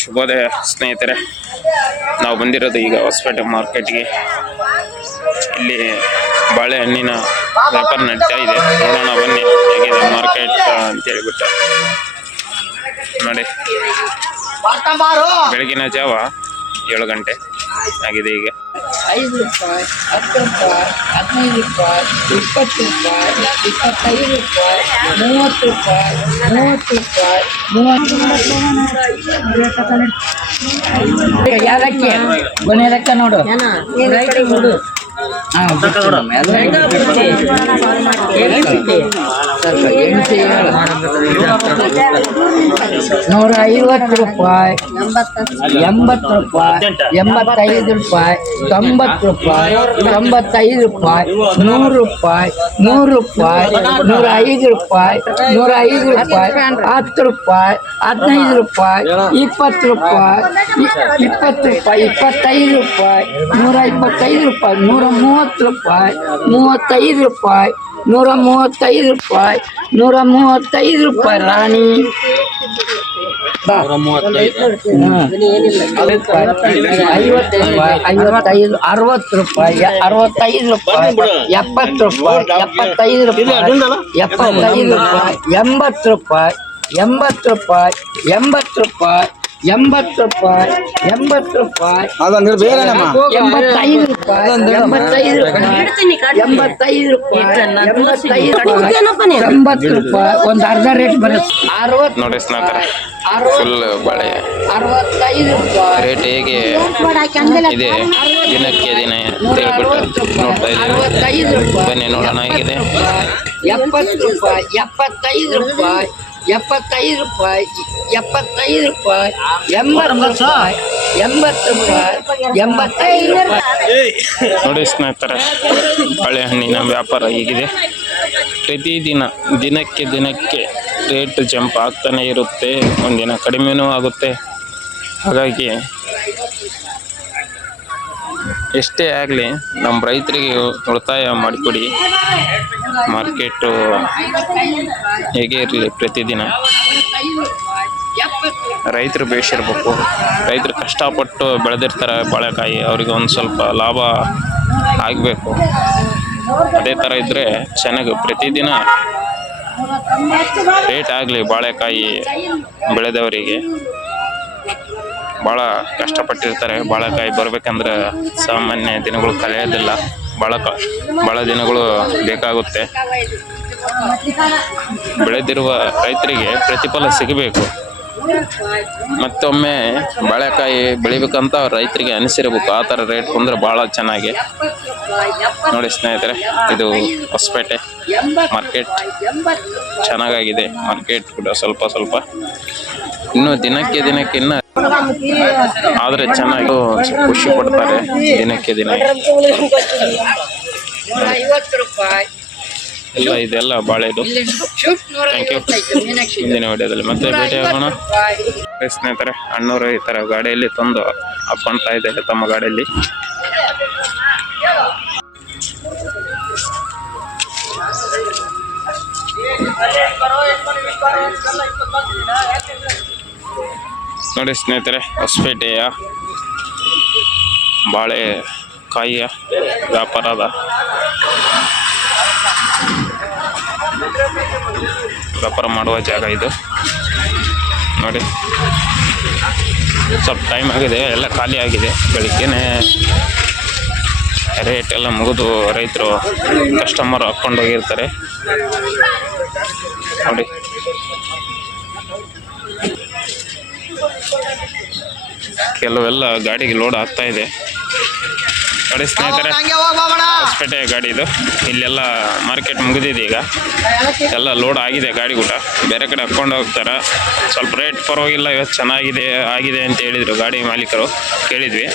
ಶುಭೋದಯ ಸ್ನೇಹಿತರೆ ನಾವು ಬಂದಿರೋದು ಈಗ ಹೊಸಪೇಟೆ ಮಾರ್ಕೆಟ್ಗೆ. ಇಲ್ಲಿ ಬಾಳೆಹಣ್ಣಿನ ವ್ಯಾಪಾರ ನಡೀತಾ ಇದೆ. ನೋಡೋಣ ಬನ್ನಿ ಹೇಗಿದೆ ಮಾರ್ಕೆಟ್ ಅಂತ ಹೇಳ್ಬಿಟ್ಟು. ನೋಡಿ ಬೆಳಗಿನ ಜಾವ ಏಳು ಗಂಟೆ ಆಗಿದೆ ಈಗ. ಐದು ರೂಪಾಯಿ ಹತ್ತು ರೂಪಾಯಿ ಹದಿನೈದು ರೂಪಾಯಿ ಇಪ್ಪತ್ತು ರೂಪಾಯಿ ಇಪ್ಪತ್ತೈದು ರೂಪಾಯಿ ಮೂವತ್ತು ರೂಪಾಯಿ ಮೂವತ್ತು ರೂಪಾಯಿ ಮೂವತ್ತು ಯಾರಕ್ಕೆ? ಕೊನೆ ಲೆಕ್ಕ ನೋಡು. ಹಾಂ ನೂರ ಐವತ್ತು ರೂಪಾಯಿ ಎಂಬತ್ತು ರೂಪಾಯಿ ಎಂಬತ್ತೈದು ರೂಪಾಯಿ ತೊಂಬತ್ತು ರೂಪಾಯಿ ತೊಂಬತ್ತೈದು ರೂಪಾಯಿ ನೂರು ರೂಪಾಯಿ ನೂರು ರೂಪಾಯಿ ನೂರ ಐದು ರೂಪಾಯಿ ನೂರ ಐದು ರೂಪಾಯಿ ಹತ್ತು ರೂಪಾಯಿ ಹದಿನೈದು ರೂಪಾಯಿ ಇಪ್ಪತ್ತು ರೂಪಾಯಿ ಇ- ಇಪ್ಪತ್ತು ರೂಪಾಯಿ ಇಪ್ಪತ್ತೈದು ರೂಪಾಯಿ ನೂರ ಇಪ್ಪತ್ತೈದು ರೂಪಾಯಿ ನೂರ ಮೂವತ್ತು ರೂಪಾಯಿ ಮೂವತ್ತೈದು ರೂಪಾಯಿ ನೂರ ಮೂವತ್ತೈದು ರೂಪಾಯಿ ನೂರ ಮೂವತ್ತೈದು ರೂಪಾಯಿ ರಾಣಿ ಬಾ. ಹಾ. ಐವತ್ತು ರೂಪಾಯಿ ಐವತ್ತೈದು ಅರವತ್ತು ರೂಪಾಯಿ ಅರವತ್ತೈದು ರೂಪಾಯಿ ಎಪ್ಪತ್ತು ರೂಪಾಯಿ ಎಪ್ಪತ್ತೈದು ರೂಪಾಯಿ ಎಪ್ಪತ್ತೈದು ರೂಪಾಯಿ ಎಂಬತ್ತು ರೂಪಾಯಿ ಎಂಬತ್ತು ರೂಪಾಯಿ ಎಂಬತ್ತು ರೂಪಾಯಿ ಎಂಬತ್ತು ರೂಪಾಯಿ ಎಂಬತ್ತು ರೂಪಾಯಿ. ಅದೊಂದು ಬೇರೆನಮ್ಮ ಎಂಬತ್ತೈದು ರೂಪಾಯಿ. ಎಂಬತ್ತೈದು ರೂಪಾಯಿ. ಎಂಬತ್ತೈದು ರೂಪಾಯಿ. ಎಂಬತ್ತೈದು ರೂಪಾಯಿ. ಎಂಬತ್ತು ರೂಪಾಯಿ. ಒಂದು ಅರ್ಧ ರೇಟ್ ಬರುತ್ತೆ. ಅರವತ್ತು ನೋಡಿ ಸ್ನೇಹಿತರೆ ಫುಲ್ ಬಳೆ. ಅರವತ್ತೈದು ರೂಪಾಯಿ. ರೇಟ್ ಹೇಗೆ ಇದೆ? ದಿನಕ್ಕೆ ದಿನ ಹೇಳ್ಬಿಟ್ಟು ನೋಡ್ತಾ ಇದ್ದೀವಿ. ಅರವತ್ತೈದು ಬನ್ನಿ ನೋಡೋಣ ಹೇಗಿದೆ. ಎಪ್ಪತ್ತು ರೂಪಾಯಿ. ಎಪ್ಪತ್ತೈದು ರೂಪಾಯಿ. ಎಪ್ಪತ್ತೈದು ರೂಪಾಯಿ ಎಪ್ಪತ್ತೈದು ರೂಪಾಯಿ ಎಂಬತ್ತು ರೂಪಾಯಿ ಎಂಬತ್ತು ರೂಪಾಯಿ ಎಂಬತ್ತೈದು ರೂಪಾಯಿ. ನೋಡಿ ಸ್ನೇಹಿತರೆ ಬಾಳೆಹಣ್ಣಿನ ವ್ಯಾಪಾರ ಹೀಗಿದೆ. ಪ್ರತಿದಿನ ದಿನಕ್ಕೆ ದಿನಕ್ಕೆ ರೇಟ್ ಜಂಪ್ ಆಗ್ತಾನೆ ಇರುತ್ತೆ. ಒಂದಿನ ಕಡಿಮೆನೂ ಆಗುತ್ತೆ. ಹಾಗಾಗಿ ಎಷ್ಟೇ ಆಗಲಿ ನಮ್ಮ ರೈತರಿಗೆ ಉಳಿತಾಯ ಮಾಡಿಕೊಡಿ. ಮಾರ್ಕೆಟು ಹೇಗೆ ಇರಲಿ ಪ್ರತಿದಿನ. ರೈತರು ಬೇಯಿಸಿರ್ಬೇಕು ರೈತರು ಕಷ್ಟಪಟ್ಟು ಬೆಳೆದಿರ್ತಾರೆ ಬಾಳೆಕಾಯಿ, ಅವ್ರಿಗೆ ಒಂದು ಸ್ವಲ್ಪ ಲಾಭ ಆಗಬೇಕು. ಅದೇ ಥರ ಇದ್ದರೆ ಚೆನ್ನಾಗಿ ಪ್ರತಿದಿನ ರೇಟ್ ಆಗಲಿ ಬಾಳೆಕಾಯಿ ಬೆಳೆದವರಿಗೆ. ಭಾಳ ಕಷ್ಟಪಟ್ಟಿರ್ತಾರೆ. ಬಾಳೆಕಾಯಿ ಬರ್ಬೇಕಂದ್ರೆ ಸಾಮಾನ್ಯ ದಿನಗಳು ಕಳೆಯೋದಿಲ್ಲ. ಭಾಳ ಕ ಭಾಳ ದಿನಗಳು ಬೇಕಾಗುತ್ತೆ. ಬೆಳೆದಿರುವ ರೈತರಿಗೆ ಪ್ರತಿಫಲ ಸಿಗಬೇಕು. ಮತ್ತೊಮ್ಮೆ ಬಾಳೆಕಾಯಿ ಬೆಳಿಬೇಕಂತ ರೈತರಿಗೆ ಅನಿಸಿರಬೇಕು. ಆ ಥರ ರೇಟ್ ಬಂದರೆ ಭಾಳ ಚೆನ್ನಾಗಿ. ನೋಡಿ ಸ್ನೇಹಿತರೆ, ಇದು ಹೊಸಪೇಟೆ ಮಾರ್ಕೆಟ್. ಚೆನ್ನಾಗಾಗಿದೆ ಮಾರ್ಕೆಟ್ ಕೂಡ ಸ್ವಲ್ಪ ಸ್ವಲ್ಪ. ಇನ್ನು ದಿನಕ್ಕೆ ದಿನಕ್ಕೆ ಇನ್ನ ಆದರೆ ಚೆನ್ನಾಗಿ ಖುಷಿ ಪಡ್ತಾರೆ ದಿನಕ್ಕೆ ದಿನ. ಇಲ್ಲ ಇದೆಲ್ಲ ಬಾಳೆದು ನೂರ ಯು ಮುಂದಿನ ವಿಡಿಯೋದಲ್ಲಿ ಮತ್ತೆ ಭೇಟಿ ಆಗೋಣ. ಸ್ನೇಹಿತರೆ, ಅಣ್ಣವರು ಈ ಥರ ಗಾಡಿಯಲ್ಲಿ ತಂದು ಅಪ್ಪಂತ ಇದ್ದಾರೆ ತಮ್ಮ ಗಾಡಿಯಲ್ಲಿ. ನೋಡಿ ಸ್ನೇಹಿತರೆ, ಹೊಸಪೇಟೆಯ ಬಾಳೆ ಕಾಯಿಯ ವ್ಯಾಪಾರದ ವ್ಯಾಪಾರ ಮಾಡುವ ಜಾಗ ಇದು. ನೋಡಿ, ಸ್ವಲ್ಪ ಟೈಮ್ ಆಗಿದೆ, ಎಲ್ಲ ಖಾಲಿ ಆಗಿದೆ. ಬೆಳಿಗ್ಗೆನೆ ರೇಟ್ ಎಲ್ಲ ಮುಗಿದು ರೈತರು ಕಸ್ಟಮರ್ ಹಾಕ್ಕೊಂಡೋಗಿರ್ತಾರೆ ನೋಡಿ. ಕೆಲವೆಲ್ಲ ಗಾಡಿಗೆ ಲೋಡ್ ಆಗ್ತಾ ಇದೆ. ನೋಡಿ ಸ್ನೇಹಿತರೆ ಹೊಸಪೇಟೆ ಗಾಡಿ ಇದು. ಇಲ್ಲೆಲ್ಲ ಮಾರ್ಕೆಟ್ ಮುಗಿದಿದೆ ಈಗ. ಎಲ್ಲ ಲೋಡ್ ಆಗಿದೆ ಗಾಡಿ ಕೂಡ. ಬೇರೆ ಕಡೆ ಹಾಕ್ಕೊಂಡು ಹೋಗ್ತಾರೆ? ಸ್ವಲ್ಪ ರೇಟ್ ಪರವಾಗಿಲ್ಲ ಇವತ್ತು ಚೆನ್ನಾಗಿದೆ ಆಗಿದೆ ಅಂತ ಹೇಳಿದರು ಗಾಡಿ ಮಾಲೀಕರು. ಕೇಳಿದ್ವಿ.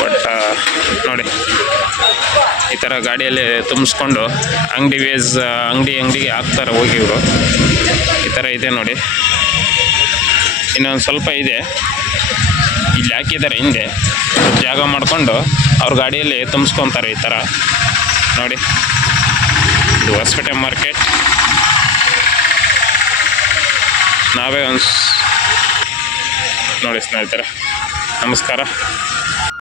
ಬಟ್ ನೋಡಿ. ಈ ಥರ ಗಾಡಿಯಲ್ಲಿ ತುಂಬಿಸ್ಕೊಂಡು ಅಂಗಡಿ ವೇಸ್ ಅಂಗಡಿ ಅಂಗಡಿಗೆ ಹಾಕ್ತಾರೆ ಹೋಗಿ ಇವರು. ಈ ಥರ ಇದೆ ನೋಡಿ. ಇನ್ನೊಂದು ಸ್ವಲ್ಪ ಇದೆ. ಇಲ್ಲಿ ಹಾಕಿದ್ದಾರೆ ಹಿಂದೆ. ಜಾಗ ಮಾಡಿಕೊಂಡು ಅವ್ರ ಗಾಡಿಯಲ್ಲಿ ತುಂಬಿಸ್ಕೊತಾರೆ ಈ ಥರ ನೋಡಿ. ಇದು ಹೊಸಪೇಟೆ ಮಾರ್ಕೆಟ್. ನಾವೇ ಒಂದು ನೋಡಿ ಸ್ನೇಹಿತರೆ, ನಮಸ್ಕಾರ.